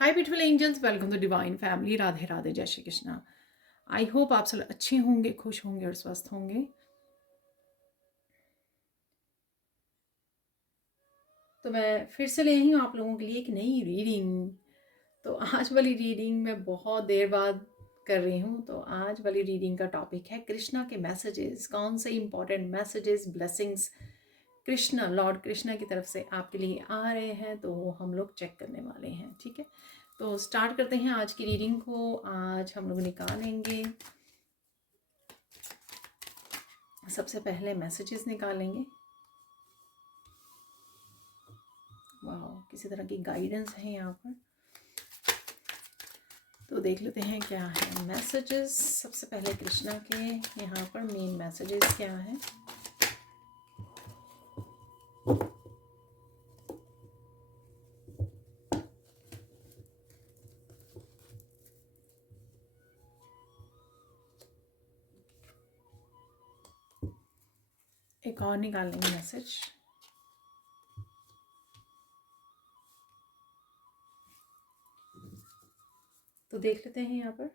Hi beautiful angels, welcome to divine family. Radhe Radhe, जय Shri Krishna. I hope आप सब अच्छे होंगे, खुश होंगे और स्वस्थ होंगे। तो मैं फिर से ले आई हूँ आप लोगों के लिए एक नई रीडिंग। तो आज वाली रीडिंग मैं बहुत देर बाद कर रही हूँ। तो आज वाली रीडिंग का टॉपिक है कृष्णा के मैसेजेस। कौन से important messages, blessings Krishna, Lord Krishna की तरफ से आपके लिए आ रहे हैं, तो वो हम लोग चेक करने वाले हैं। ठीक है, तो स्टार्ट करते हैं आज की रीडिंग को। आज हम लोग निकालेंगे, सबसे पहले मैसेजेस निकालेंगे। वाह, किसी तरह की गाइडेंस है यहाँ पर। तो देख लेते हैं क्या है मैसेजेस। सबसे पहले कृष्णा के यहाँ पर मेन मैसेजेस क्या है। एक और निकाल लेंगे मैसेज। तो देख लेते हैं यहाँ पर।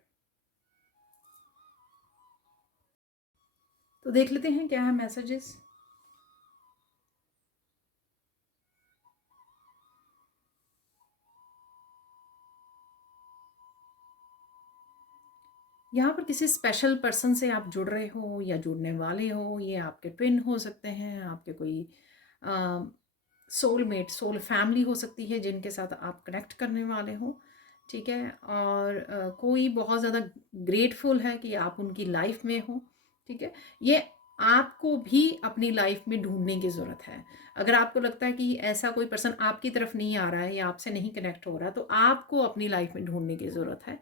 तो देख लेते हैं क्या है मैसेजेस। यहाँ पर किसी स्पेशल पर्सन से आप जुड़ रहे हो या जुड़ने वाले हो। ये आपके ट्विन हो सकते हैं, आपके कोई सोलमेट, सोल फैमिली हो सकती है जिनके साथ आप कनेक्ट करने वाले हो। ठीक है, और कोई बहुत ज़्यादा ग्रेटफुल है कि आप उनकी लाइफ में हो। ठीक है, ये आपको भी अपनी लाइफ में ढूंढने की ज़रूरत है। अगर आपको लगता है कि ऐसा कोई पर्सन आपकी तरफ नहीं आ रहा है या आपसे नहीं कनेक्ट हो रहा, तो आपको अपनी लाइफ में ढूंढने की ज़रूरत है।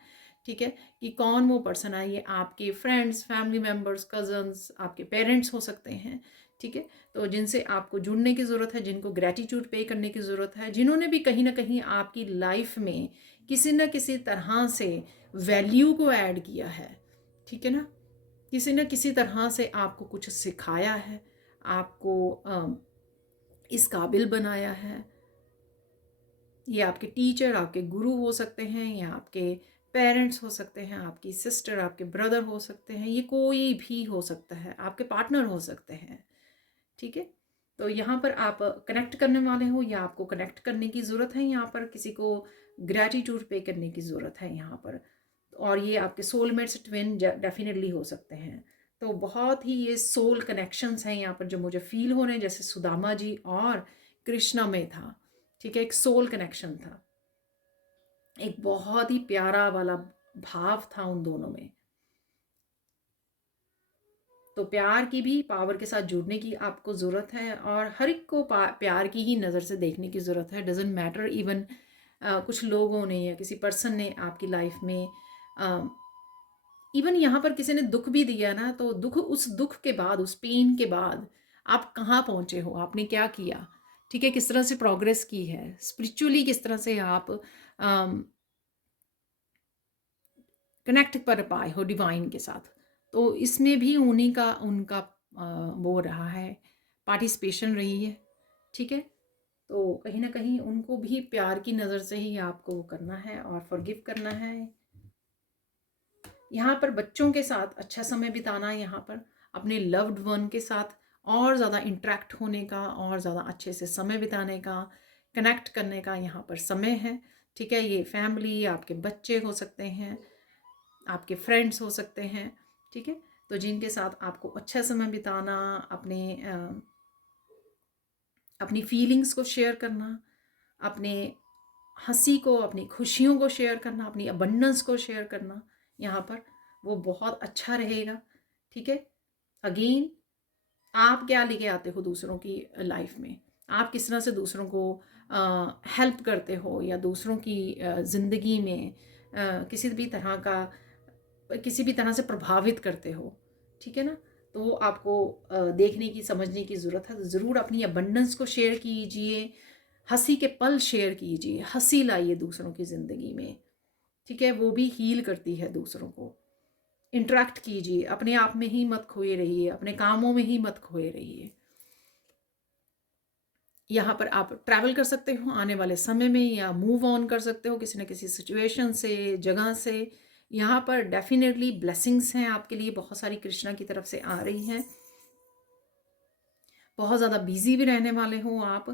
ठीक है, कि कौन वो पर्सन है। ये आपके फ्रेंड्स, फैमिली मेम्बर्स, कजन्स, आपके पेरेंट्स हो सकते हैं। ठीक है, तो जिनसे आपको जुड़ने की ज़रूरत है, जिनको ग्रैटिट्यूड पे करने की ज़रूरत है, जिन्होंने भी कहीं ना कहीं आपकी लाइफ में किसी न किसी तरह से वैल्यू को ऐड किया है। ठीक है ना, किसी न किसी तरह से आपको कुछ सिखाया है, आपको इस काबिल बनाया है। ये आपके टीचर, आपके गुरु हो सकते हैं, या आपके पेरेंट्स हो सकते हैं, आपकी सिस्टर, आपके ब्रदर हो सकते हैं, ये कोई भी हो सकता है, आपके पार्टनर हो सकते हैं। ठीक है, तो यहाँ पर आप कनेक्ट करने वाले हो या आपको कनेक्ट करने की ज़रूरत है। यहाँ पर किसी को ग्रैटिट्यूड पे करने की ज़रूरत है यहाँ पर। और ये आपके सोलमेट्स, ट्विन डेफिनेटली हो सकते हैं। तो बहुत ही ये सोल कनेक्शंस हैं यहाँ पर जो मुझे फील हो रहे हैं, जैसे सुदामा जी और कृष्णा में था। ठीक है, एक सोल कनेक्शन था, एक बहुत ही प्यारा वाला भाव था उन दोनों में। तो प्यार की भी पावर के साथ जुड़ने की आपको ज़रूरत है, और हर एक को प्यार की ही नज़र से देखने की ज़रूरत है। डजेंट मैटर इवन कुछ लोगों ने या किसी पर्सन ने आपकी लाइफ में इवन यहाँ पर किसी ने दुख भी दिया ना, तो दुख, उस दुख के बाद, उस पेन के बाद आप कहाँ पहुँचे हो, आपने क्या किया। ठीक है, किस तरह से प्रोग्रेस की है स्पिरिचुअली, किस तरह से आप कनेक्ट कर पाए हो डिवाइन के साथ। तो इसमें भी उन्हीं का, उनका वो रहा है, पार्टिसिपेशन रही है। ठीक है, तो कहीं ना कहीं उनको भी प्यार की नज़र से ही आपको करना है और फॉरगिव करना है। यहाँ पर बच्चों के साथ अच्छा समय बिताना, यहाँ पर अपने लव्ड वन के साथ और ज़्यादा इंटरेक्ट होने का, और ज़्यादा अच्छे से समय बिताने का, कनेक्ट करने का यहाँ पर समय है। ठीक है, ये फैमिली, आपके बच्चे हो सकते हैं, आपके फ्रेंड्स हो सकते हैं। ठीक है, तो जिनके साथ आपको अच्छा समय बिताना, अपनी फीलिंग्स को शेयर करना, अपने हंसी को, अपनी खुशियों को शेयर करना, अपनी अबंडेंस को शेयर करना, यहाँ पर वो बहुत अच्छा रहेगा। ठीक है, अगेन आप क्या लेके आते हो दूसरों की लाइफ में, आप किस तरह से दूसरों को हेल्प करते हो, या दूसरों की ज़िंदगी में किसी भी तरह से प्रभावित करते हो। ठीक है ना, तो आपको देखने की, समझने की ज़रूरत है। तो ज़रूर अपनी अबंडेंस को शेयर कीजिए, हंसी के पल शेयर कीजिए, हंसी लाइए दूसरों की ज़िंदगी में। ठीक है, वो भी हील करती है दूसरों को। इंटरेक्ट कीजिए, अपने आप में ही मत खोए रहिए, अपने कामों में ही मत खोए रहिए। यहाँ पर आप ट्रैवल कर सकते हो आने वाले समय में, या मूव ऑन कर सकते हो किसी न किसी सिचुएशन से, जगह से। यहाँ पर डेफिनेटली ब्लेसिंग्स हैं आपके लिए, बहुत सारी कृष्णा की तरफ से आ रही हैं। बहुत ज़्यादा बिजी भी रहने वाले हो आप,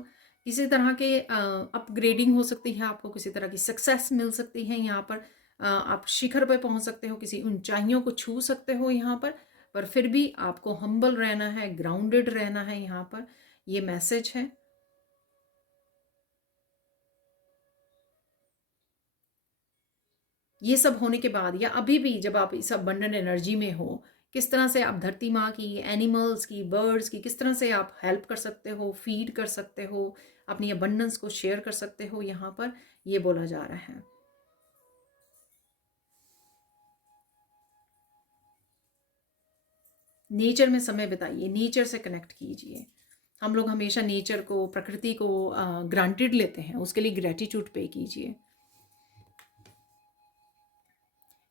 किसी तरह के अपग्रेडिंग हो सकती है आपको, किसी तरह की सक्सेस मिल सकती है यहाँ पर। आप शिखर पे पहुँच सकते हो, किसी ऊंचाइयों को छू सकते हो यहाँ पर फिर भी आपको हम्बल रहना है, ग्राउंडेड रहना है यहाँ पर, ये मैसेज है। ये सब होने के बाद, या अभी भी जब आप इस अबंडेंट एनर्जी में हो, किस तरह से आप धरती माँ की, एनिमल्स की, बर्ड्स की, किस तरह से आप हेल्प कर सकते हो, फीड कर सकते हो, अपनी अबंडेंस को शेयर कर सकते हो, यहाँ पर ये बोला जा रहा है। नेचर में समय बिताइए, नेचर से कनेक्ट कीजिए। हम लोग हमेशा नेचर को, प्रकृति को ग्रांटेड लेते हैं, उसके लिए ग्रेटिट्यूड पे कीजिए।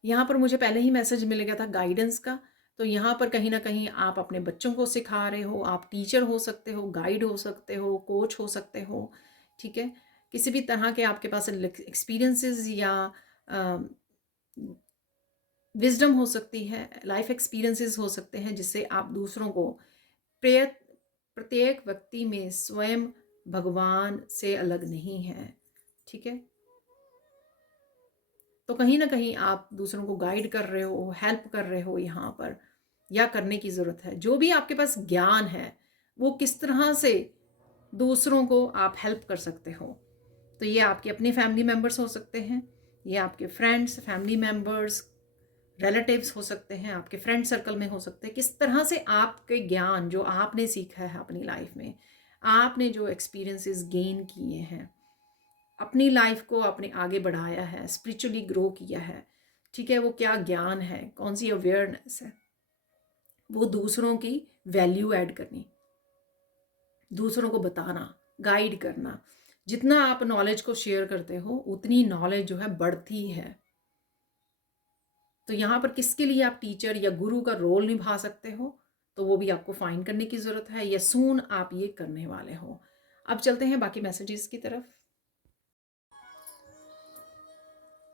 यहाँ पर मुझे पहले ही मैसेज मिल गया था गाइडेंस का, तो यहाँ पर कहीं ना कहीं आप अपने बच्चों को सिखा रहे हो, आप टीचर हो सकते हो, गाइड हो सकते हो, कोच हो सकते हो, ठीक है। किसी भी तरह के आपके पास एक्सपीरियंसेस या विजडम हो सकती है, लाइफ एक्सपीरियंसेस हो सकते हैं, जिससे आप दूसरों को, प्रत्येक व्यक्ति में स्वयं भगवान से अलग नहीं है, ठीक है। तो कहीं ना कहीं आप दूसरों को गाइड कर रहे हो, हेल्प कर रहे हो यहाँ पर, या करने की ज़रूरत है। जो भी आपके पास ज्ञान है, वो किस तरह से दूसरों को आप हेल्प कर सकते हो। तो ये आपके अपने फैमिली मेम्बर्स हो सकते हैं, ये आपके फ्रेंड्स, फैमिली मेम्बर्स, रिलेटिव्स हो सकते हैं, आपके फ्रेंड सर्कल में हो सकते हैं। किस तरह से आपके ज्ञान जो आपने सीखा है अपनी लाइफ में, आपने जो एक्सपीरियंसेस गेन किए हैं, अपनी लाइफ को आपने आगे बढ़ाया है, स्पिरिचुअली ग्रो किया है, ठीक है, वो क्या ज्ञान है, कौन सी अवेयरनेस है, वो दूसरों की वैल्यू ऐड करनी, दूसरों को बताना, गाइड करना। जितना आप नॉलेज को शेयर करते हो, उतनी नॉलेज जो है बढ़ती है। तो यहाँ पर किसके लिए आप टीचर या गुरु का रोल निभा सकते हो, तो वो भी आपको फाइंड करने की ज़रूरत है, या सून आप ये करने वाले हो। अब चलते हैं बाकी मैसेजेस की तरफ।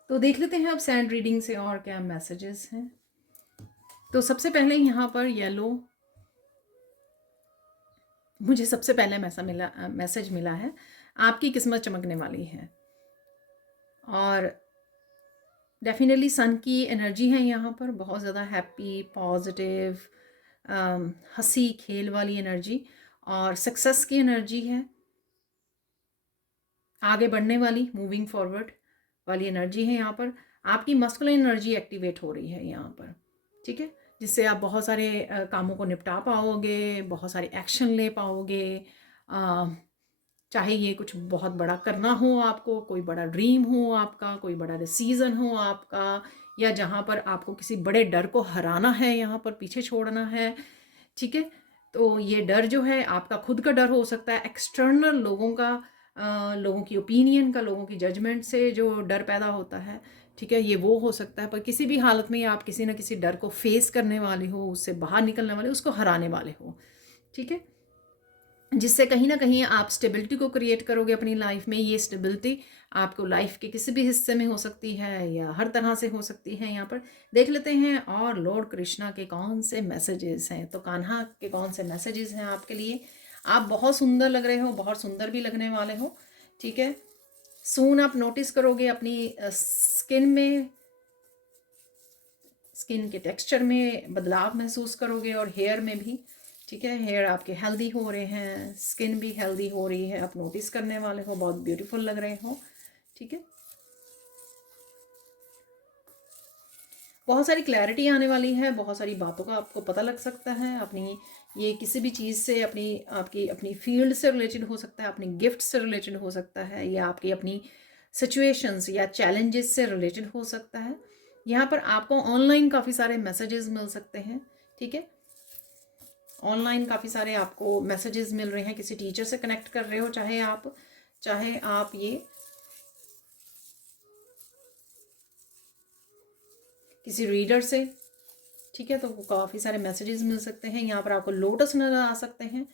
तो देख लेते हैं अब सैंड रीडिंग से और क्या मैसेजेस हैं। तो सबसे पहले यहाँ पर येलो, मुझे सबसे पहले मैसेज मिला है, आपकी किस्मत चमकने वाली है। और डेफिनेटली सन की एनर्जी है यहाँ पर, बहुत ज़्यादा हैप्पी, पॉजिटिव, हंसी खेल वाली एनर्जी, और सक्सेस की एनर्जी है, आगे बढ़ने वाली, मूविंग फॉरवर्ड वाली एनर्जी है। यहाँ पर आपकी मस्कुलिन एनर्जी एक्टिवेट हो रही है यहाँ पर, ठीक है, जिससे आप बहुत सारे कामों को निपटा पाओगे, बहुत सारे एक्शन ले पाओगे। चाहे ये कुछ बहुत बड़ा करना हो आपको, कोई बड़ा ड्रीम हो आपका, कोई बड़ा डिसीजन हो आपका, या जहाँ पर आपको किसी बड़े डर को हराना है, यहाँ पर पीछे छोड़ना है, ठीक है। तो ये डर जो है आपका खुद का डर हो सकता है, एक्सटर्नल लोगों का, लोगों की ओपिनियन का, लोगों की जजमेंट से जो डर पैदा होता है, ठीक है, ये वो हो सकता है। पर किसी भी हालत में आप किसी ना किसी डर को फेस करने वाले हो, उससे बाहर निकलने वाले, उसको हराने वाले हो, ठीक है, जिससे कहीं ना कहीं आप स्टेबिलिटी को क्रिएट करोगे अपनी लाइफ में। ये स्टेबिलिटी आपको लाइफ के किसी भी हिस्से में हो सकती है, या हर तरह से हो सकती है। यहाँ पर देख लेते हैं और लॉर्ड कृष्णा के कौन से मैसेजेस हैं। तो कान्हा के कौन से मैसेजेस हैं आपके लिए। आप बहुत सुंदर लग रहे हो, बहुत सुंदर भी लगने वाले हो, ठीक है। सून आप नोटिस करोगे अपनी स्किन में, स्किन के टेक्सचर में बदलाव महसूस करोगे, और हेयर में भी, ठीक है। हेयर आपके हेल्दी हो रहे हैं, स्किन भी हेल्दी हो रही है, आप नोटिस करने वाले हो, बहुत ब्यूटीफुल लग रहे हो, ठीक है। बहुत सारी क्लैरिटी आने वाली है, बहुत सारी बातों का आपको पता लग सकता है। अपनी ये किसी भी चीज़ से, अपनी आपकी अपनी फील्ड से रिलेटेड हो सकता है, अपनी गिफ्ट से रिलेटेड हो सकता है, या आपकी अपनी सिचुएशंस या चैलेंजेस से रिलेटेड हो सकता है। यहाँ पर आपको ऑनलाइन काफ़ी सारे मैसेजेस मिल सकते हैं, ठीक है। ऑनलाइन काफ़ी सारे आपको मैसेजेस मिल रहे हैं, किसी टीचर से कनेक्ट कर रहे हो, चाहे आप ये किसी रीडर से, ठीक है। तो काफ़ी सारे मैसेजेस मिल सकते हैं। यहाँ पर आपको लोटस नज़र आ सकते हैं,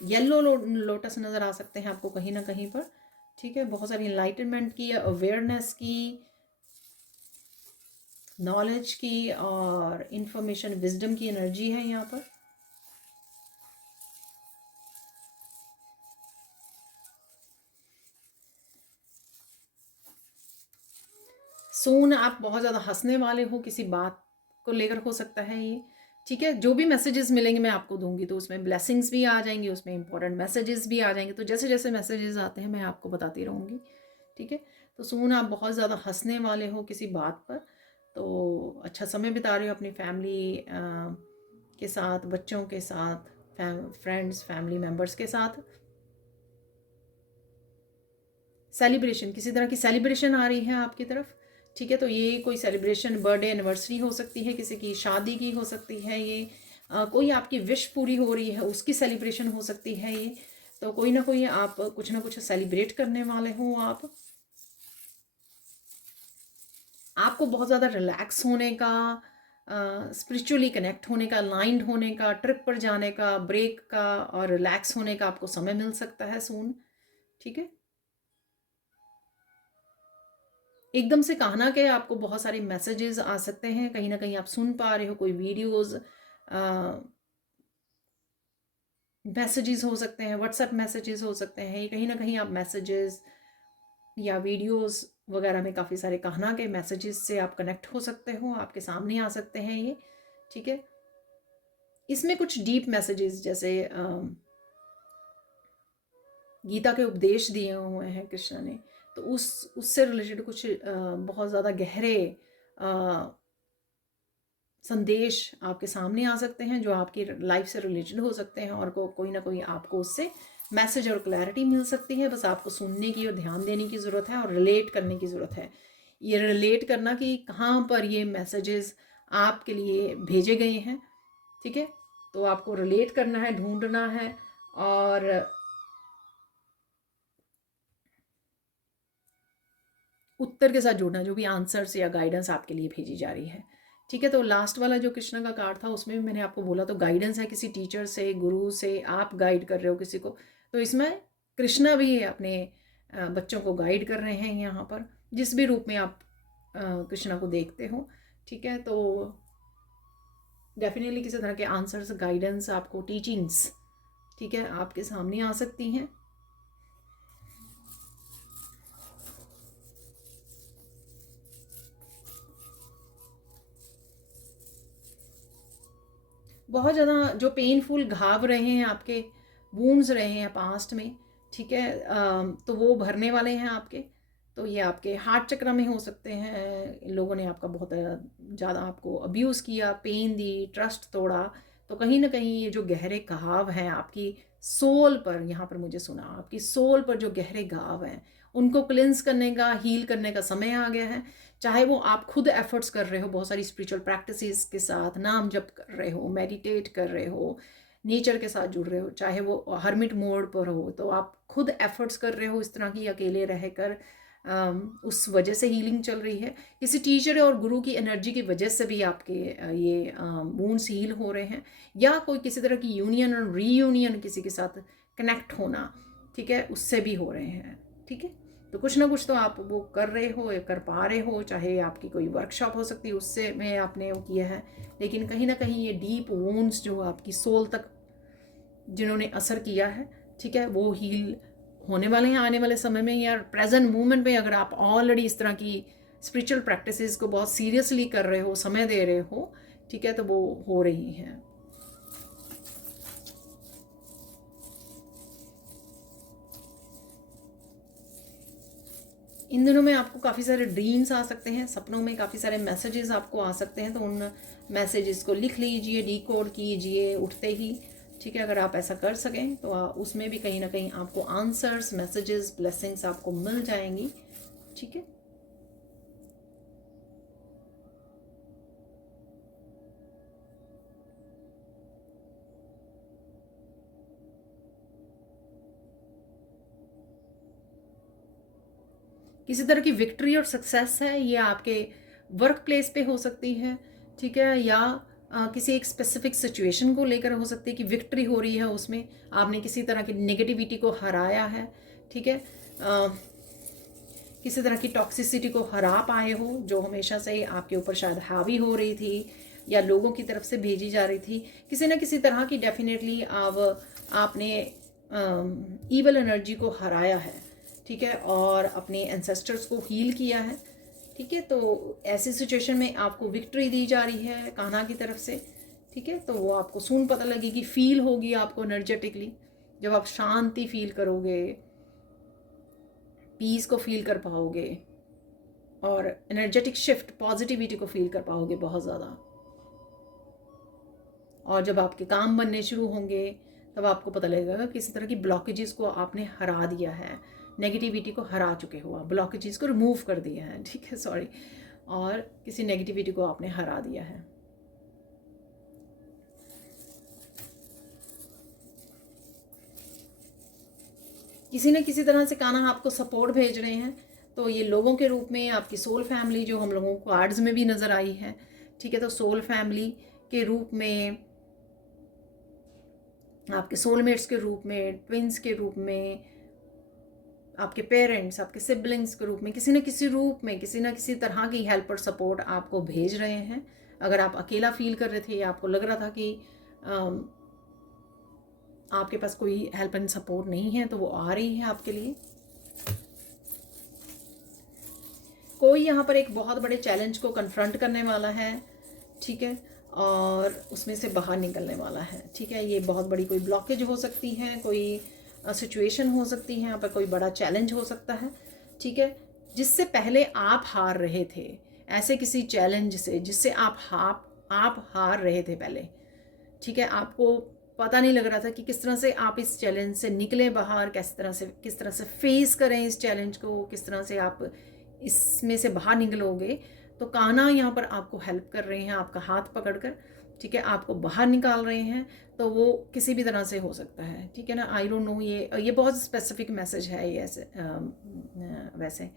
येलो लोटस नज़र आ सकते हैं आपको कहीं ना कहीं पर, ठीक है। बहुत सारी इनलाइटनमेंट की, अवेयरनेस की, नॉलेज की और इंफॉर्मेशन, विजडम की एनर्जी है यहाँ पर। सून आप बहुत ज़्यादा हंसने वाले हो, किसी बात को लेकर हो सकता है ये, ठीक है। जो भी मैसेजेस मिलेंगे मैं आपको दूंगी तो उसमें ब्लेसिंग्स भी आ जाएंगी, उसमें इंपॉर्टेंट मैसेजेस भी आ जाएंगे, तो जैसे जैसे मैसेजेस आते हैं मैं आपको बताती रहूँगी, ठीक है। तो सून आप बहुत ज़्यादा हंसने वाले हो किसी बात पर, तो अच्छा समय बिता रहे हो अपनी फैमिली के साथ, बच्चों के साथ, फ्रेंड्स, फैमिली मेम्बर्स के साथ। सेलिब्रेशन, किसी तरह की सेलिब्रेशन आ रही है आपकी तरफ, ठीक है। तो ये कोई सेलिब्रेशन, बर्थडे, एनिवर्सरी हो सकती है, किसी की शादी की हो सकती है ये, कोई आपकी विश पूरी हो रही है उसकी सेलिब्रेशन हो सकती है ये। तो कोई ना कोई आप कुछ ना कुछ सेलिब्रेट करने वाले हो आप। आपको बहुत ज़्यादा रिलैक्स होने का, स्पिरिचुअली कनेक्ट होने का, अलाइंड होने का, ट्रिप पर जाने का, ब्रेक का और रिलैक्स होने का आपको समय मिल सकता है सून, ठीक है। एकदम से कहना के आपको बहुत सारे मैसेजेस आ सकते हैं, कहीं ना कहीं आप सुन पा रहे हो कोई वीडियोस, मैसेजेस हो सकते हैं, व्हाट्सएप मैसेजेस हो सकते हैं, ये कहीं ना कहीं आप मैसेजेस या वीडियोस वगैरह में काफ़ी सारे कहना के मैसेजेस से आप कनेक्ट हो सकते हो, आपके सामने आ सकते हैं ये, ठीक है। इसमें कुछ डीप मैसेजेस जैसे गीता के उपदेश दिए हुए हैं कृष्ण ने, तो उससे रिलेटेड कुछ बहुत ज़्यादा गहरे संदेश आपके सामने आ सकते हैं जो आपकी लाइफ से रिलेटेड हो सकते हैं, और कोई ना कोई आपको उससे मैसेज और क्लैरिटी मिल सकती है। बस आपको सुनने की और ध्यान देने की ज़रूरत है और रिलेट करने की ज़रूरत है। ये रिलेट करना कि कहाँ पर ये मैसेजेस आपके लिए भेजे गए हैं, ठीक है। तो आपको रिलेट करना है, ढूंढना है और उत्तर के साथ जुड़ना, जो भी आंसर्स या गाइडेंस आपके लिए भेजी जा रही है, ठीक है। तो लास्ट वाला जो कृष्णा का कार्ड था उसमें भी मैंने आपको बोला, तो गाइडेंस है किसी टीचर से, गुरु से, आप गाइड कर रहे हो किसी को, तो इसमें कृष्णा भी अपने बच्चों को गाइड कर रहे हैं यहाँ पर, जिस भी रूप में आप कृष्णा को देखते हो, ठीक है। तो डेफिनेटली किसी तरह के आंसर्स, गाइडेंस, आपको टीचिंग्स, ठीक है, आपके सामने आ सकती हैं। बहुत ज़्यादा जो पेनफुल घाव रहे हैं आपके, वूंड्स रहे हैं पास्ट में, ठीक है, तो वो भरने वाले हैं आपके। तो ये आपके हार्ट चक्र में हो सकते हैं, लोगों ने आपका बहुत ज़्यादा आपको अब्यूज़ किया, पेन दी, ट्रस्ट तोड़ा, तो कहीं ना कहीं ये जो गहरे घाव हैं आपकी सोल पर, यहाँ पर मुझे सुना आपकी सोल पर जो गहरे घाव हैं उनको क्लिंस करने का, हील करने का समय आ गया है। चाहे वो आप खुद एफर्ट्स कर रहे हो बहुत सारी स्पिरिचुअल प्रैक्टिसेस के साथ, नाम जप कर रहे हो, मेडिटेट कर रहे हो, नेचर के साथ जुड़ रहे हो, चाहे वो हर्मिट मोड पर हो, तो आप खुद एफर्ट्स कर रहे हो इस तरह की अकेले रहकर, उस वजह से हीलिंग चल रही है। किसी टीचर और गुरु की एनर्जी की वजह से भी आपके ये वूंड्स हील हो रहे हैं, या कोई किसी तरह की यूनियन और रीयूनियन किसी के साथ कनेक्ट होना, ठीक है, उससे भी हो रहे हैं, ठीक है। तो कुछ ना कुछ तो आप वो कर रहे हो या कर पा रहे हो, चाहे आपकी कोई वर्कशॉप हो सकती है उससे में आपने वो किया है, लेकिन कहीं ना कहीं ये डीप वोन्स जो आपकी सोल तक जिन्होंने असर किया है, ठीक है, वो हील होने वाले हैं आने वाले समय में, या प्रेजेंट मोमेंट में अगर आप ऑलरेडी इस तरह की स्पिरिचुअल प्रैक्टिसेस को बहुत सीरियसली कर रहे हो, समय दे रहे हो, ठीक है, तो वो हो रही हैं। इन दिनों में आपको काफ़ी सारे ड्रीम्स आ सकते हैं, सपनों में काफ़ी सारे मैसेजेस आपको आ सकते हैं, तो उन मैसेजेस को लिख लीजिए, डिकोड कीजिए उठते ही, ठीक है। अगर आप ऐसा कर सकें तो उसमें भी कहीं ना कहीं आपको आंसर्स, मैसेजेस, ब्लेसिंग्स आपको मिल जाएंगी, ठीक है। किसी तरह की विक्ट्री और सक्सेस है, ये आपके वर्क प्लेस पे हो सकती है, ठीक है, या किसी एक स्पेसिफिक सिचुएशन को लेकर हो सकती है कि विक्ट्री हो रही है, उसमें आपने किसी तरह की नेगेटिविटी को हराया है, ठीक है। किसी तरह की टॉक्सिसिटी को हरा पाए हो जो हमेशा से आपके ऊपर शायद हावी हो रही थी या लोगों की तरफ से भेजी जा रही थी, किसी न किसी तरह की डेफिनेटली आपने ईवल एनर्जी को हराया है, ठीक है, और अपने एंसेस्टर्स को हील किया है, ठीक है। तो ऐसी सिचुएशन में आपको विक्ट्री दी जा रही है कान्हा की तरफ से, ठीक है। तो वो आपको सून पता लगेगी, फील होगी आपको एनर्जेटिकली, जब आप शांति फील करोगे, पीस को फील कर पाओगे और एनर्जेटिक शिफ्ट, पॉजिटिविटी को फील कर पाओगे बहुत ज़्यादा। और जब आपके काम बनने शुरू होंगे तब आपको पता लगेगा किसी तरह की ब्लॉकेजेस को आपने हरा दिया है, नेगेटिविटी को हरा चुके हो आप, ब्लॉकेजेस को रिमूव कर दिया है, ठीक है, सॉरी, और किसी नेगेटिविटी को आपने हरा दिया है। किसी न किसी तरह से कान्हा आपको सपोर्ट भेज रहे हैं, तो ये लोगों के रूप में आपकी सोल फैमिली जो हम लोगों को कार्ड्स में भी नज़र आई है, ठीक है। तो सोल फैमिली के रूप में, आपके सोलमेट्स के रूप में, ट्विंस के रूप में, आपके पेरेंट्स, आपके सिबलिंग्स के रूप में, किसी न किसी रूप में, किसी न किसी तरह की हेल्प और सपोर्ट आपको भेज रहे हैं। अगर आप अकेला फील कर रहे थे या आपको लग रहा था कि आपके पास कोई हेल्प एंड सपोर्ट नहीं है, तो वो आ रही है आपके लिए। कोई यहाँ पर एक बहुत बड़े चैलेंज को कन्फ्रंट करने वाला है, ठीक है, और उसमें से बाहर निकलने वाला है, ठीक है। ये बहुत बड़ी कोई ब्लॉकेज हो सकती है, कोई सिचुएशन हो सकती है, यहाँ पर कोई बड़ा चैलेंज हो सकता है, ठीक है, जिससे पहले आप हार रहे थे, ऐसे किसी चैलेंज से जिससे आप हार रहे थे पहले, ठीक है। आपको पता नहीं लग रहा था कि किस तरह से आप इस चैलेंज से निकलें बाहर, किस तरह से फेस करें इस चैलेंज को, किस तरह से आप इसमें से बाहर निकलोगे। तो कान्हा यहाँ पर आपको हेल्प कर रहे हैं, आपका हाथ पकड़कर, ठीक है, आपको बाहर निकाल रहे हैं। तो वो किसी भी तरह से हो सकता है, ठीक है ना। आई डोंट नो, ये बहुत स्पेसिफिक मैसेज है ये ऐसे वैसे,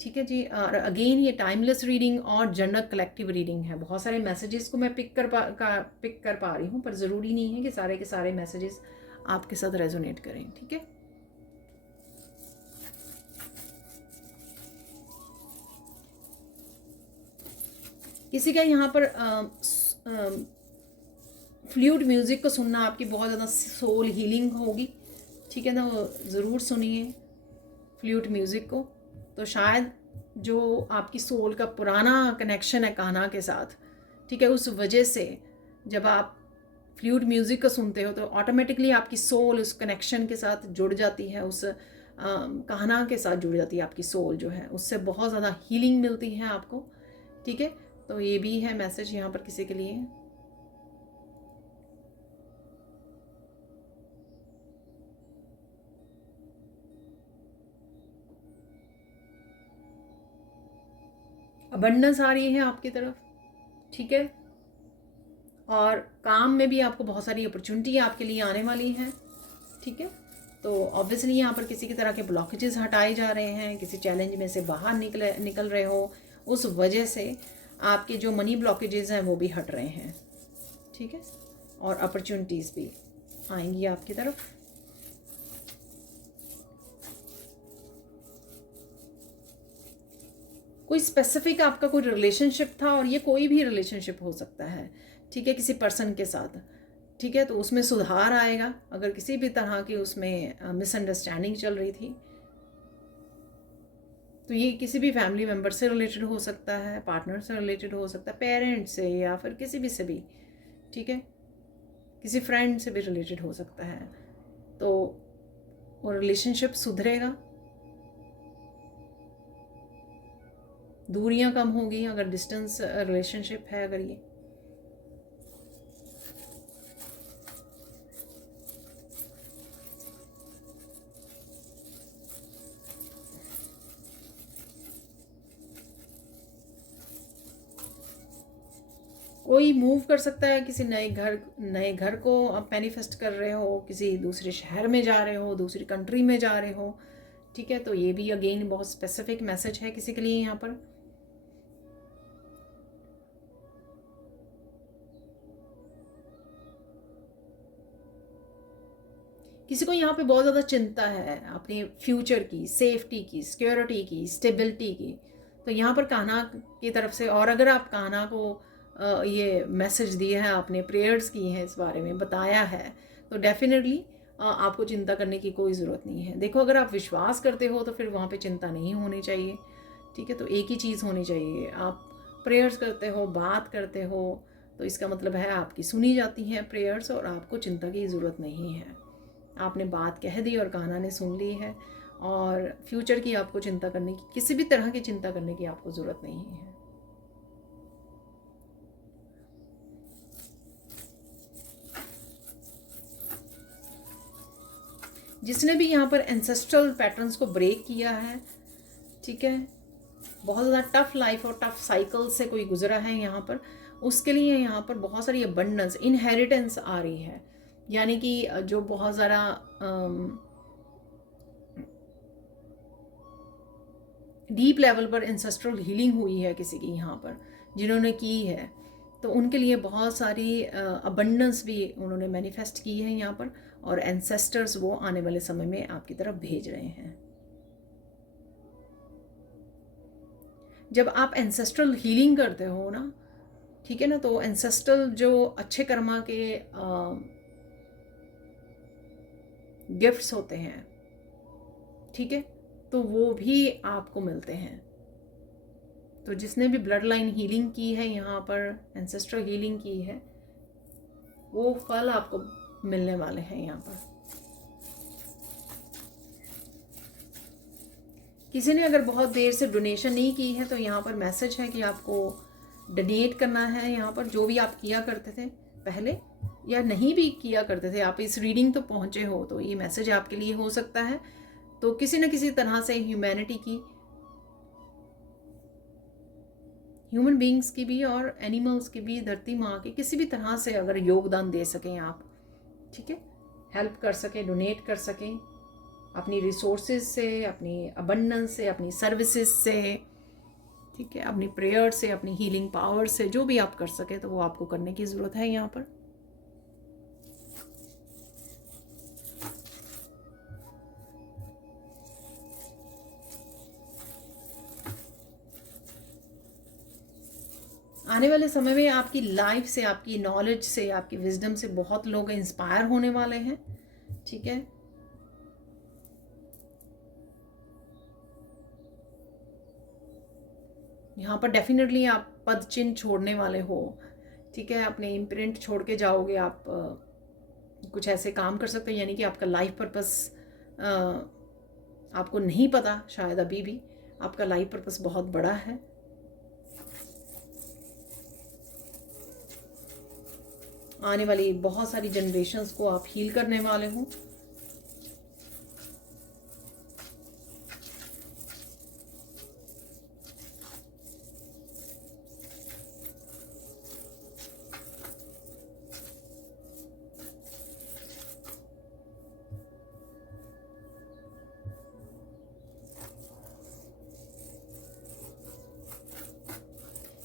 ठीक है जी। और अगेन ये टाइमलेस रीडिंग और जनरल कलेक्टिव रीडिंग है। बहुत सारे मैसेजेस को मैं पिक कर पा रही हूँ, पर ज़रूरी नहीं है कि सारे के सारे मैसेजेस आपके साथ रेजोनेट करें, ठीक है। किसी का यहाँ पर फ्लूट म्यूज़िक को सुनना आपकी बहुत ज़्यादा सोल हीलिंग होगी, ठीक है ना। ज़रूर सुनिए फ्लूट म्यूज़िक को। तो शायद जो आपकी सोल का पुराना कनेक्शन है कान्हा के साथ, ठीक है, उस वजह से जब आप फ्लूट म्यूज़िक को सुनते हो तो ऑटोमेटिकली आपकी सोल उस कनेक्शन के साथ जुड़ जाती है, उस कान्हा के साथ जुड़ जाती है आपकी सोल जो है, उससे बहुत ज़्यादा हीलिंग मिलती है आपको, ठीक है। तो ये भी है मैसेज यहाँ पर किसी के लिए। अबंडेंस आ रही है आपकी तरफ, ठीक है, और काम में भी आपको बहुत सारी अपॉर्चुनिटी आपके लिए आने वाली हैं, ठीक है। तो ऑब्वियसली यहाँ पर किसी की तरह के ब्लॉकेजेस हटाए जा रहे हैं, किसी चैलेंज में से बाहर निकल रहे हो, उस वजह से आपके जो मनी ब्लॉकेजेस हैं वो भी हट रहे हैं, ठीक है, और अपॉर्चुनिटीज़ भी आएंगी आपकी तरफ। कोई स्पेसिफिक आपका कोई रिलेशनशिप था, और ये कोई भी रिलेशनशिप हो सकता है, ठीक है, किसी पर्सन के साथ, ठीक है। तो उसमें सुधार आएगा अगर किसी भी तरह की उसमें मिसअंडरस्टैंडिंग चल रही थी। तो ये किसी भी फैमिली मेम्बर से रिलेटेड हो सकता है, पार्टनर से रिलेटेड हो सकता है, पेरेंट्स से, या फिर किसी भी से भी, ठीक है, किसी फ्रेंड से भी रिलेटेड हो सकता है। तो वो रिलेशनशिप सुधरेगा, दूरियां कम होगी अगर डिस्टेंस रिलेशनशिप है। अगर ये कोई मूव कर सकता है, किसी नए घर को आप मैनिफेस्ट कर रहे हो, किसी दूसरे शहर में जा रहे हो, दूसरी कंट्री में जा रहे हो, ठीक है। तो ये भी अगेन बहुत स्पेसिफिक मैसेज है किसी के लिए यहाँ पर। किसी को यहाँ पे बहुत ज़्यादा चिंता है अपने फ्यूचर की, सेफ्टी की, सिक्योरिटी की, स्टेबिलिटी की। तो यहाँ पर कान्हा की तरफ से, और अगर आप कान्हा को ये मैसेज दिए हैं, आपने प्रेयर्स की हैं, इस बारे में बताया है, तो डेफिनेटली आपको चिंता करने की कोई ज़रूरत नहीं है। देखो, अगर आप विश्वास करते हो तो फिर वहाँ पे चिंता नहीं होनी चाहिए, ठीक है। तो एक ही चीज़ होनी चाहिए, आप प्रेयर्स करते हो, बात करते हो, तो इसका मतलब है आपकी सुनी जाती हैं प्रेयर्स, और आपको चिंता की ज़रूरत नहीं है। आपने बात कह दी और कान्हा ने सुन ली है, और फ्यूचर की आपको चिंता करने की, किसी भी तरह की चिंता करने की आपको ज़रूरत नहीं है। जिसने भी यहाँ पर एंसेस्ट्रल पैटर्न्स को ब्रेक किया है, ठीक है, बहुत ज़्यादा टफ लाइफ और टफ साइकिल से कोई गुजरा है यहाँ पर, उसके लिए यहाँ पर बहुत सारी अबंडेंस, इनहेरिटेंस आ रही है। यानी कि जो बहुत ज़्यादा डीप लेवल पर एंसेस्ट्रल हीलिंग हुई है किसी की यहाँ पर, जिन्होंने की है, तो उनके लिए बहुत सारी अबंडेंस भी उन्होंने मैनिफेस्ट की है यहाँ पर, और एंसेस्टर्स वो आने वाले समय में आपकी तरफ भेज रहे हैं। जब आप एंसेस्ट्रल हीलिंग करते हो ना, ठीक है ना, तो एंसेस्ट्रल जो अच्छे कर्मा के गिफ्ट्स होते हैं, ठीक है, तो वो भी आपको मिलते हैं। तो जिसने भी ब्लड लाइन हीलिंग की है यहाँ पर, एंसेस्ट्रल हीलिंग की है, वो फल आपको मिलने वाले हैं यहाँ पर। किसी ने अगर बहुत देर से डोनेशन नहीं की है, तो यहाँ पर मैसेज है कि आपको डोनेट करना है। यहाँ पर जो भी आप किया करते थे पहले, या नहीं भी किया करते थे, आप इस रीडिंग तो पहुँचे हो, तो ये मैसेज आपके लिए हो सकता है। तो किसी न किसी तरह से ह्यूमैनिटी की, ह्यूमन बींग्स की भी और एनिमल्स की भी, धरती माँ की, किसी भी तरह से अगर योगदान दे सकें आप, ठीक है, हेल्प कर सकें, डोनेट कर सकें, अपनी रिसोर्सेज से, अपनी अबंडेंस से, अपनी सर्विसेज से, ठीक है, अपनी प्रेयर से, अपनी हीलिंग पावर से, जो भी आप कर सके, तो वो आपको करने की ज़रूरत है यहाँ पर। आने वाले समय में आपकी लाइफ से, आपकी नॉलेज से, आपकी विजडम से बहुत लोग इंस्पायर होने वाले हैं, ठीक है। यहाँ पर डेफिनेटली आप पद चिन्ह छोड़ने वाले हो, ठीक है, अपने इम्प्रिंट छोड़ के जाओगे आप। कुछ ऐसे काम कर सकते हो, यानी कि आपका लाइफ पर्पस आपको नहीं पता शायद अभी भी, आपका लाइफ पर्पस बहुत बड़ा है। आने वाली बहुत सारी जनरेशन्स को आप हील करने वाले हो।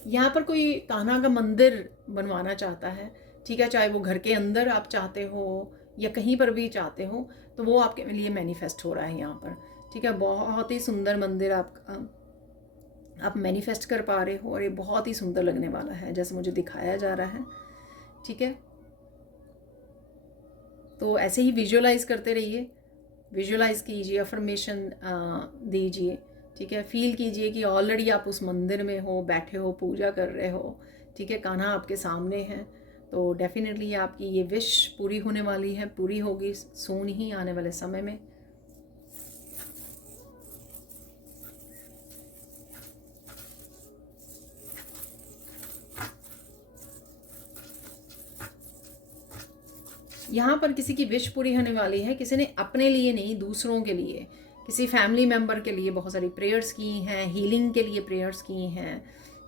यहाँ पर कोई कान्हा का मंदिर बनवाना चाहता है, ठीक है, चाहे वो घर के अंदर आप चाहते हो या कहीं पर भी चाहते हो, तो वो आपके लिए मैनिफेस्ट हो रहा है यहाँ पर, ठीक है। बहुत ही सुंदर मंदिर आप मैनिफेस्ट कर पा रहे हो, और ये बहुत ही सुंदर लगने वाला है जैसे मुझे दिखाया जा रहा है, ठीक है। तो ऐसे ही विजुअलाइज करते रहिए, विजुअलाइज कीजिए, अफर्मेशन दीजिए, ठीक है। फील कीजिए कि ऑलरेडी आप उस मंदिर में हो, बैठे हो, पूजा कर रहे हो, ठीक है, कान्हा आपके सामने है। तो डेफिनेटली आपकी ये विश पूरी होने वाली है, पूरी होगी सून ही, आने वाले समय में। यहाँ पर किसी की विश पूरी होने वाली है, किसी ने अपने लिए नहीं, दूसरों के लिए, किसी फैमिली मेम्बर के लिए बहुत सारी प्रेयर्स की हैं, हीलिंग के लिए प्रेयर्स की हैं,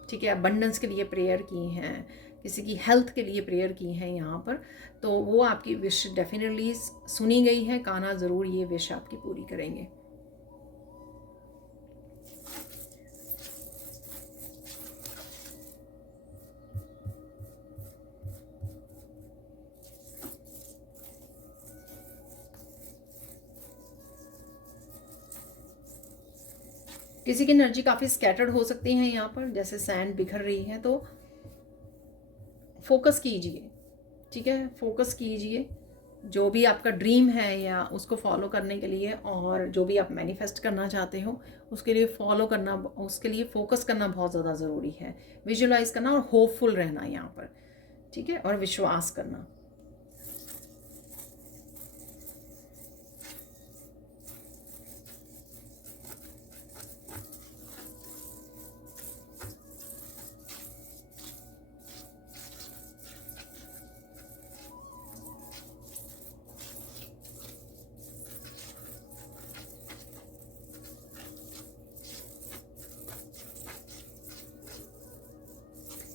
ठीक है, अबंडेंस के लिए प्रेयर की हैं, किसी की हेल्थ के लिए प्रेयर की हैं यहाँ पर। तो वो आपकी विश डेफिनेटली सुनी गई है, कान्हा ज़रूर ये विश आपकी पूरी करेंगे। किसी की एनर्जी काफ़ी स्कैटर्ड हो सकती है यहाँ पर, जैसे सैंड बिखर रही है। तो फोकस कीजिए, ठीक है, फोकस कीजिए जो भी आपका ड्रीम है या उसको फॉलो करने के लिए, और जो भी आप मैनिफेस्ट करना चाहते हो उसके लिए फॉलो करना, उसके लिए फोकस करना बहुत ज़्यादा ज़रूरी है। विजुलाइज करना और होपफुल रहना यहाँ पर, ठीक है, और विश्वास करना।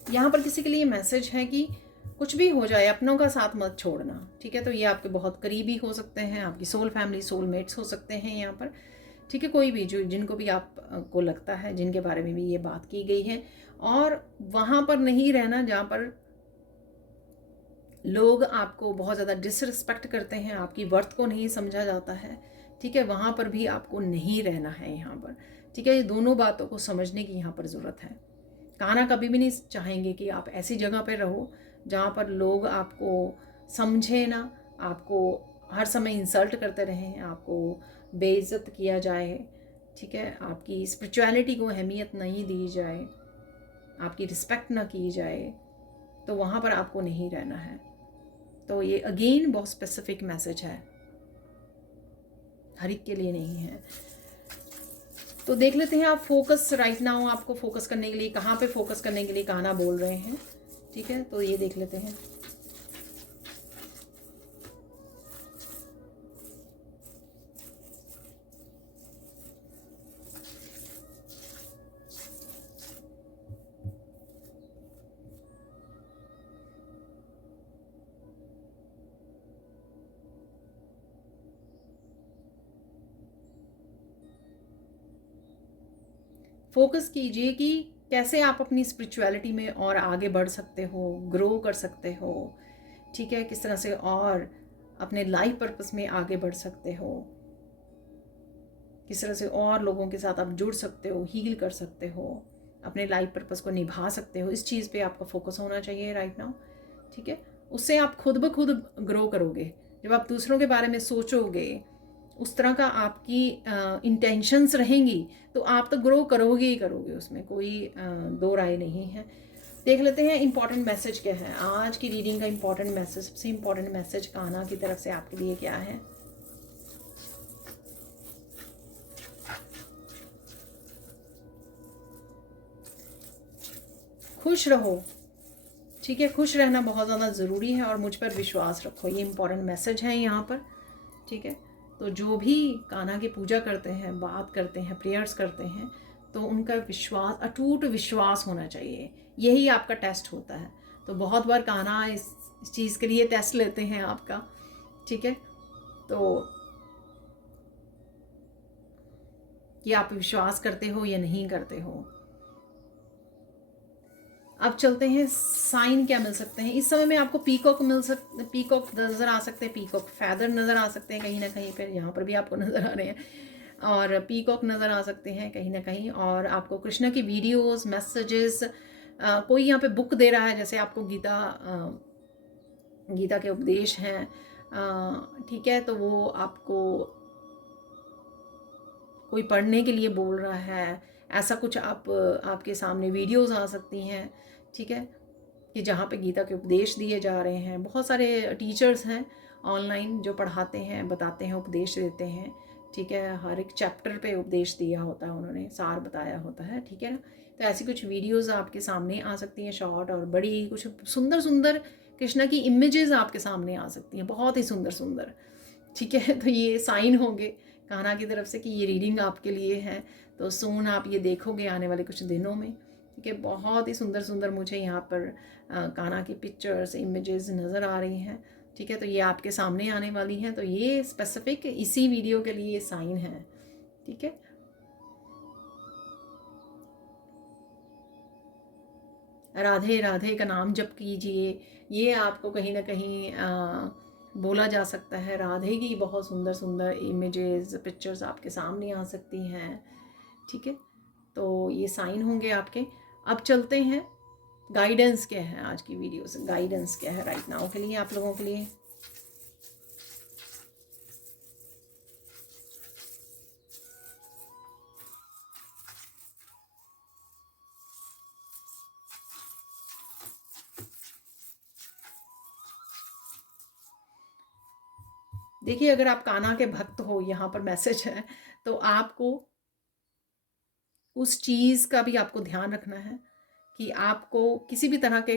यहाँ पर किसी के लिए मैसेज है कि कुछ भी हो जाए अपनों का साथ मत छोड़ना, ठीक है। तो ये आपके बहुत करीबी हो सकते हैं, आपकी सोल फैमिली, सोलमेट्स हो सकते हैं यहाँ पर, ठीक है। कोई भी जो जिनको भी आपको लगता है, जिनके बारे में भी ये बात की गई है। और वहाँ पर नहीं रहना जहाँ पर लोग आपको बहुत ज़्यादा डिसरिस्पेक्ट करते हैं, आपकी वर्थ को नहीं समझा जाता है, ठीक है। वहाँ पर भी आपको नहीं रहना है यहाँ पर, ठीक है। ये दोनों बातों को समझने की यहाँ पर ज़रूरत है। कान्हा कभी भी नहीं चाहेंगे कि आप ऐसी जगह पर रहो जहाँ पर लोग आपको समझे ना, आपको हर समय इंसल्ट करते रहें, आपको बेइज्जत किया जाए, ठीक है, आपकी स्पिरिचुअलिटी को अहमियत नहीं दी जाए, आपकी रिस्पेक्ट ना की जाए। तो वहाँ पर आपको नहीं रहना है। तो ये अगेन बहुत स्पेसिफिक मैसेज है, हर एक के लिए नहीं है। तो देख लेते हैं आप फोकस राइट नाउ, आपको फोकस करने के लिए कहाँ पे फोकस करने के लिए कान्हा बोल रहे हैं, ठीक है। तो ये देख लेते हैं। फोकस कीजिए कि कैसे आप अपनी स्पिरिचुअलिटी में और आगे बढ़ सकते हो, ग्रो कर सकते हो, ठीक है। किस तरह से और अपने लाइफ पर्पस में आगे बढ़ सकते हो, किस तरह से और लोगों के साथ आप जुड़ सकते हो, हील कर सकते हो, अपने लाइफ पर्पस को निभा सकते हो। इस चीज़ पे आपका फोकस होना चाहिए राइट नाउ, ठीक है। उससे आप खुद ब खुद ग्रो करोगे। जब आप दूसरों के बारे में सोचोगे, उस तरह का आपकी इंटेंशंस रहेंगी, तो आप तो ग्रो करोगे ही करोगे, उसमें कोई दो राय नहीं है। देख लेते हैं इंपॉर्टेंट मैसेज क्या है आज की रीडिंग का। इंपॉर्टेंट मैसेज, सबसे इंपॉर्टेंट मैसेज कान्हा की तरफ से आपके लिए क्या है। खुश रहो, ठीक है, खुश रहना बहुत ज़्यादा ज़रूरी है और मुझ पर विश्वास रखो, ये इंपॉर्टेंट मैसेज है यहाँ पर, ठीक है। तो जो भी कान्हा की पूजा करते हैं, बात करते हैं, प्रेयर्स करते हैं, तो उनका विश्वास, अटूट विश्वास होना चाहिए, यही आपका टेस्ट होता है। तो बहुत बार कान्हा इस चीज़ के लिए टेस्ट लेते हैं आपका, ठीक है। तो कि आप विश्वास करते हो या नहीं करते हो। अब चलते हैं साइन क्या मिल सकते हैं इस समय में। आपको पीकॉक पीकॉक नज़र आ सकते हैं, पीकॉक फैदर नज़र आ सकते हैं कहीं ना कहीं पर, यहाँ पर भी आपको नज़र आ रहे हैं, और पीकॉक नज़र आ सकते हैं कहीं ना कहीं। और आपको कृष्ण की वीडियोस, मैसेजेस, कोई यहाँ पे बुक दे रहा है, जैसे आपको गीता के उपदेश हैं, ठीक है। तो वो आपको कोई पढ़ने के लिए बोल रहा है, ऐसा कुछ आपके सामने वीडियोस आ सकती हैं, ठीक है, कि जहाँ पे गीता के उपदेश दिए जा रहे हैं। बहुत सारे टीचर्स हैं ऑनलाइन जो पढ़ाते हैं, बताते हैं, उपदेश देते हैं, ठीक है। हर एक चैप्टर पे उपदेश दिया होता है, उन्होंने सार बताया होता है, ठीक है ना। तो ऐसी कुछ वीडियोस आपके सामने आ सकती हैं, शॉर्ट और बड़ी, कुछ सुंदर सुंदर कृष्णा की इमेजेस आपके सामने आ सकती हैं, बहुत ही सुंदर सुंदर, ठीक है। तो ये साइन होंगे कान्हा की तरफ से कि ये रीडिंग आपके लिए है। तो सून आप ये देखोगे आने वाले कुछ दिनों में, ठीक है। बहुत ही सुंदर सुंदर मुझे यहाँ पर कान्हा की पिक्चर्स, इमेजेस नज़र आ रही हैं, ठीक है। तो ये आपके सामने आने वाली हैं। तो ये स्पेसिफिक इसी वीडियो के लिए साइन है, ठीक है। राधे राधे का नाम जप कीजिए, ये आपको कहीं ना कहीं बोला जा सकता है। राधे की बहुत सुंदर सुंदर इमेजेस, पिक्चर्स आपके सामने आ सकती हैं, ठीक है। तो ये साइन होंगे आपके। अब चलते हैं, गाइडेंस क्या है आज की वीडियो से, गाइडेंस क्या है राइट नाउ के लिए आप लोगों के लिए। देखिए, अगर आप कान्हा के भक्त हो, यहाँ पर मैसेज है, तो आपको उस चीज़ का भी आपको ध्यान रखना है कि आपको किसी भी तरह के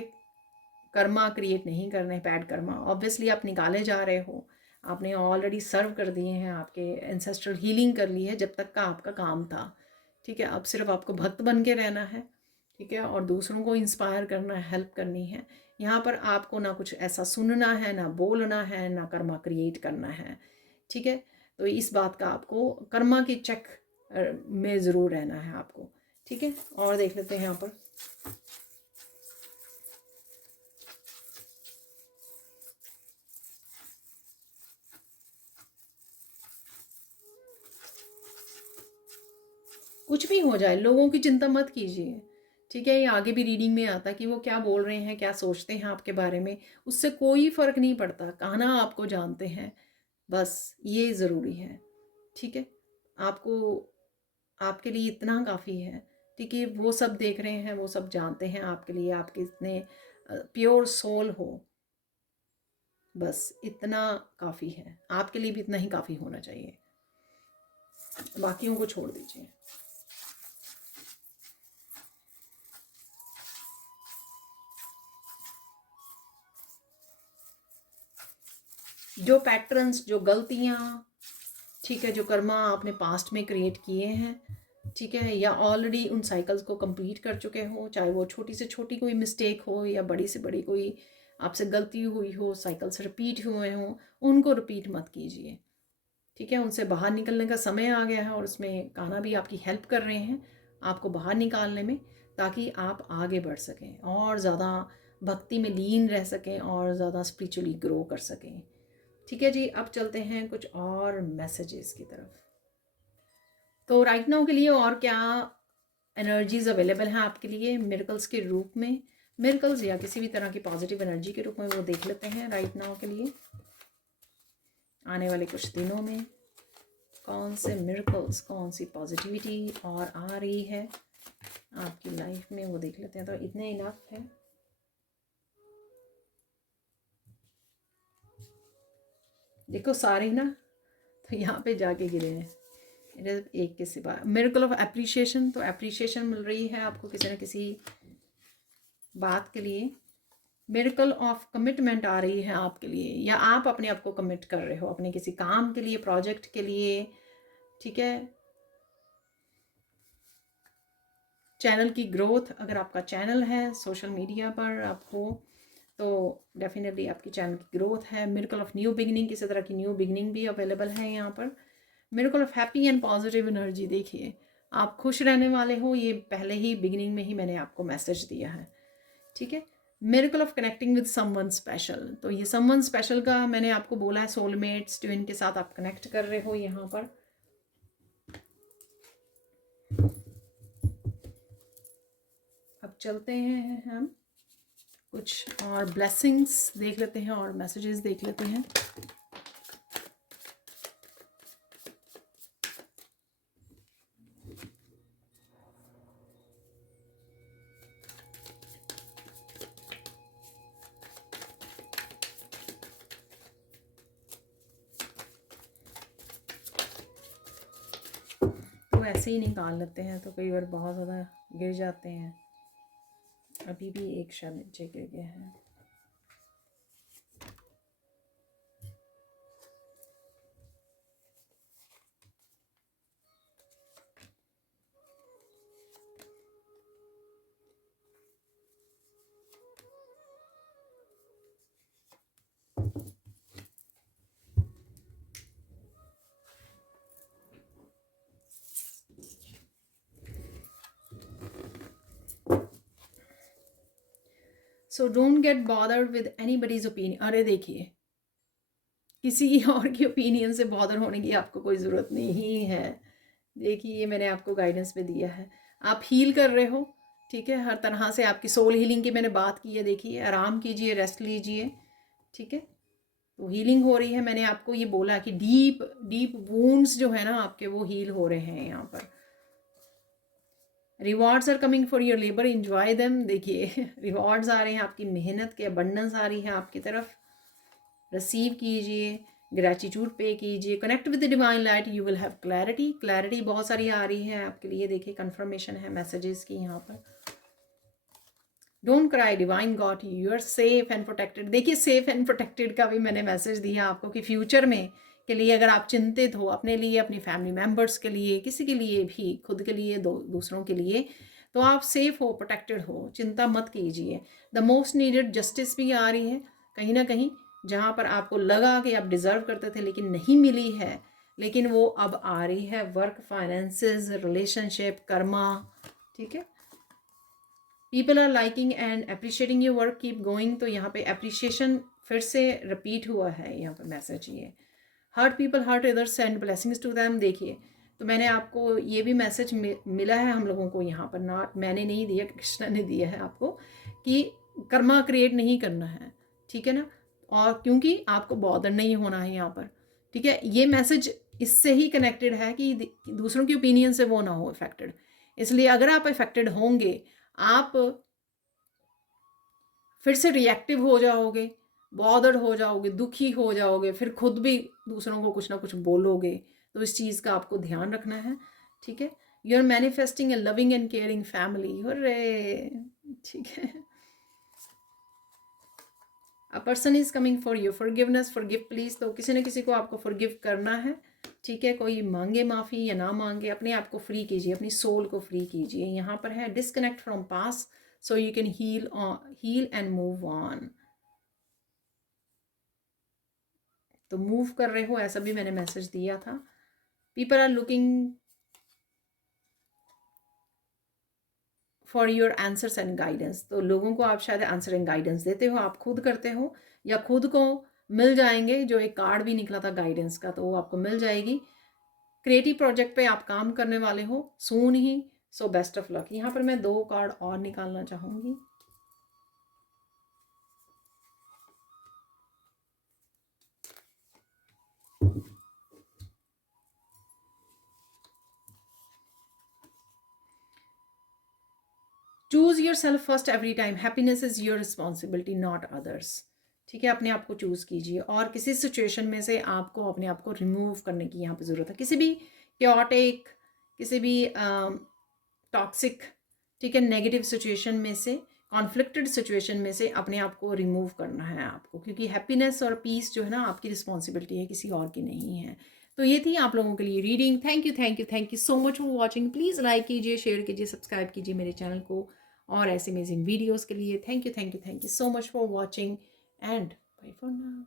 कर्मा क्रिएट नहीं करने, बैड कर्मा। ऑब्वियसली आप निकाले जा रहे हो, आपने ऑलरेडी सर्व कर दिए हैं, आपके एंसेस्ट्रल हीलिंग कर ली है जब तक का आपका काम था, ठीक है। अब सिर्फ आपको भक्त बन के रहना है, ठीक है, और दूसरों को इंस्पायर करना है, हेल्प करनी है। यहाँ पर आपको ना कुछ ऐसा सुनना है, ना बोलना है, ना कर्मा क्रिएट करना है, ठीक है। तो इस बात का आपको कर्मा की चेक में ज़रूर रहना है आपको, ठीक है। और देख लेते हैं यहाँ पर, कुछ भी हो जाए लोगों की चिंता मत कीजिए, ठीक है। ये आगे भी रीडिंग में आता है कि वो क्या बोल रहे हैं, क्या सोचते हैं आपके बारे में, उससे कोई फ़र्क नहीं पड़ता। कहना आपको जानते हैं, बस ये ज़रूरी है, ठीक है। आपको, आपके लिए इतना काफ़ी है, ठीक है। वो सब देख रहे हैं, वो सब जानते हैं आपके लिए, आप कितने प्योर सोल हो, बस इतना काफ़ी है। आपके लिए भी इतना ही काफ़ी होना चाहिए, बाकियों को छोड़ दीजिए। जो पैटर्न्स, जो गलतियाँ, ठीक है, जो कर्मा आपने पास्ट में क्रिएट किए हैं, ठीक है, या ऑलरेडी उन साइकिल्स को कंप्लीट कर चुके हो, चाहे वो छोटी से छोटी कोई मिस्टेक हो या बड़ी से बड़ी कोई आपसे गलती हुई हो, साइकिल्स रिपीट हुए हों, उनको रिपीट मत कीजिए, ठीक है। उनसे बाहर निकलने का समय आ गया है और उसमें कान्हा भी आपकी हेल्प कर रहे हैं आपको बाहर निकालने में, ताकि आप आगे बढ़ सकें और ज़्यादा भक्ति में लीन रह सकें और ज़्यादा स्पिरिचुअली ग्रो कर सकें, ठीक है जी। अब चलते हैं कुछ और मैसेजेस की तरफ। तो राइट नाउ के लिए और क्या एनर्जीज अवेलेबल हैं आपके लिए मिरेकल्स के रूप में, मिरेकल्स या किसी भी तरह की पॉजिटिव एनर्जी के रूप में, वो देख लेते हैं राइट नाउ के लिए। आने वाले कुछ दिनों में कौन से मिरेकल्स, कौन सी पॉजिटिविटी और आ रही है आपकी लाइफ में, वो देख लेते हैं। तो इतने इनफ है। देखो सारे ना तो यहाँ पे जाके गिरे हैं, एक के सिवा। मिरेकल ऑफ एप्रिशिएशन, तो एप्रिशिएशन मिल रही है आपको किसी न किसी बात के लिए। मिरेकल ऑफ कमिटमेंट आ रही है आपके लिए, या आप अपने आप को कमिट कर रहे हो अपने किसी काम के लिए, प्रोजेक्ट के लिए, ठीक है। चैनल की ग्रोथ, अगर आपका चैनल है सोशल मीडिया पर आप हो, तो डेफिनेटली आपकी चैनल की ग्रोथ है। मिरेकल ऑफ न्यू बिगिनिंग, किसी तरह की न्यू बिगिनिंग भी अवेलेबल है यहाँ पर। Miracle of happy and positive energy, देखिए आप खुश रहने वाले हो, ये पहले ही बिगिनिंग में ही मैंने आपको मैसेज दिया है, ठीक है। Miracle of connecting with someone special, तो ये समवन स्पेशल का मैंने आपको बोला है, सोलमेट्स जो इनके साथ आप कनेक्ट कर रहे हो यहाँ पर। अब चलते हैं हम कुछ और ब्लेसिंग्स देख लेते हैं और मैसेजेस देख लेते हैं। तो ऐसे ही निकाल लेते हैं, तो कई बार बहुत ज़्यादा गिर जाते हैं। अभी भी एक शायद नीचे गिर गया है। So don't get bothered with anybody's opinion. अरे देखिए, किसी और की ओपिनियन से बॉदर होने की आपको कोई ज़रूरत नहीं है। देखिए, ये मैंने आपको गाइडेंस में दिया है। आप हील कर रहे हो, ठीक है, हर तरह से आपकी सोल हीलिंग की मैंने बात की है। देखिए, आराम कीजिए, रेस्ट लीजिए, ठीक है। तो हीलिंग हो रही है, मैंने आपको ये बोला कि डीप डीप वूंड्स जो है ना आपके, वो हील हो रहे हैं यहाँ पर। Rewards are coming for your labour, enjoy them. देखिए रिवॉर्ड्स आ रहे हैं, आपकी मेहनत की अबंडेंस आ रही है आपकी तरफ, रिसीव कीजिए, ग्रेटिट्यूड पे कीजिए, connect with the divine light, you will have clarity. Clarity बहुत सारी आ रही है आपके लिए। देखिए, कंफर्मेशन है मैसेजेस की यहाँ पर। Don't cry, divine got you, you are safe and protected. देखिए, सेफ एंड प्रोटेक्टेड का भी मैंने मैसेज दिया आपको कि फ्यूचर में के लिए अगर आप चिंतित हो अपने लिए, अपनी फैमिली मेम्बर्स के लिए, किसी के लिए भी, खुद के लिए, दूसरों के लिए, तो आप सेफ हो, प्रोटेक्टेड हो, चिंता मत कीजिए। द मोस्ट नीडेड जस्टिस भी आ रही है कहीं ना कहीं, जहाँ पर आपको लगा कि आप डिज़र्व करते थे लेकिन नहीं मिली है, लेकिन वो अब आ रही है। वर्क, फाइनेंसेस, रिलेशनशिप, कर्मा, ठीक है। People are liking and appreciating your work, keep going. तो यहाँ पे अप्रिशिएशन फिर से रिपीट हुआ है यहाँ पर मैसेज ये। Hurt people, hurt others, send blessings to them. देखिए, तो मैंने आपको ये भी मैसेज मिला है हम लोगों को यहाँ पर, ना मैंने नहीं दिया, कृष्णा ने दिया है आपको, कि कर्मा क्रिएट नहीं करना है, ठीक है ना। और क्योंकि आपको बॉदर नहीं होना है यहाँ पर, ठीक है। ये मैसेज इससे ही कनेक्टेड है कि दूसरों की ओपिनियन से वो ना हो अफेक्टेड। इसलिए अगर आप अफेक्टेड होंगे, आप फिर से रिएक्टिव हो जाओगे, बॉदर्ड हो जाओगे, दुखी हो जाओगे, फिर खुद भी दूसरों को कुछ ना कुछ बोलोगे। तो इस चीज़ का आपको ध्यान रखना है, ठीक है। You are manifesting a loving and caring family, अरे ठीक है। A person is coming for you, forgiveness, forgive please. तो किसी न किसी को आपको फॉरगिव करना है, ठीक है। कोई मांगे माफ़ी या ना मांगे, अपने आप को फ्री कीजिए, अपनी सोल को फ्री कीजिए। यहाँ पर है disconnect from past so you can heal and move on. तो मूव कर रहे हो, ऐसा भी मैंने मैसेज दिया था। People are looking for your answers and guidance. तो लोगों को आप शायद आंसर एंड गाइडेंस देते हो, आप खुद करते हो, या खुद को मिल जाएंगे। जो एक कार्ड भी निकला था गाइडेंस का, तो वो आपको मिल जाएगी। क्रिएटिव प्रोजेक्ट पे आप काम करने वाले हो सून ही, सो बेस्ट ऑफ लक। यहाँ पर मैं 2 कार्ड और निकालना चाहूँगी। Choose your self first every time, happiness is your responsibility not others, ठीक है। अपने आप को चूज़ कीजिए, और किसी सिचुएशन में से आपको अपने आप को रिमूव करने की यहाँ पे ज़रूरत है। किसी भी क्योटिक, किसी भी टॉक्सिक, ठीक है, नेगेटिव सिचुएशन में से, कॉन्फ्लिक्टेड सिचुएशन में से अपने आप को रिमूव करना है आपको, क्योंकि हैप्पीनेस और पीस जो है ना आपकी रिस्पॉन्सिबिलिटी है, किसी और की नहीं है। तो ये थी आप लोगों के लिए reading. Thank you, thank you, thank you so much for watching. Please like कीजिए, शेयर कीजिए, सब्सक्राइब कीजिए मेरे चैनल को, और ऐसे अमेजिंग वीडियोज़ के लिए। Thank you, thank you, thank you so much for watching, and bye for now.